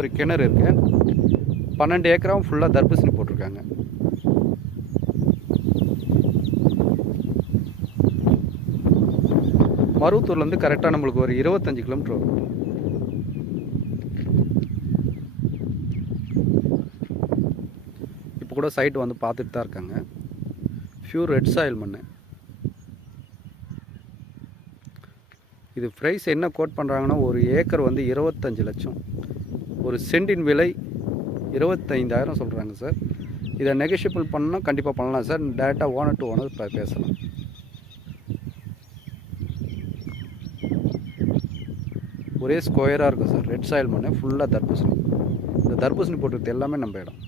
ஒரு கிணறு இருக்குது. 12 ஏக்கராவும் ஃபுல்லாக தர்பூசணி போட்டிருக்காங்க. மருவத்தூர்லேருந்து கரெக்டாக நம்மளுக்கு ஒரு 25 கிலோமீட்டர் வரும். இப்போ கூட சைட்டு வந்து பார்த்துட்டு தான் இருக்காங்க. ப்யூர் ரெட் சாயில் மண். இது ப்ரைஸ் என்ன கோட் பண்ணுறாங்கன்னா, ஒரு ஏக்கர் வந்து 25 லட்சம், ஒரு சென்டின் விலை 25,000 சொல்கிறாங்க சார். இதை நெகோஷியபிள் பண்ணால் கண்டிப்பாக பண்ணலாம் சார். டேரெக்டாக ஓனர் டு ஓனர் பேசலாம். ஒரே ஸ்கொயராக இருக்கும் சார். ரெட் சாயில் மண், ஃபுல்லாக தர்பூசணி. இந்த தர்பூசணி போட்டுருக்கிறது எல்லாமே நம்ம இடம்.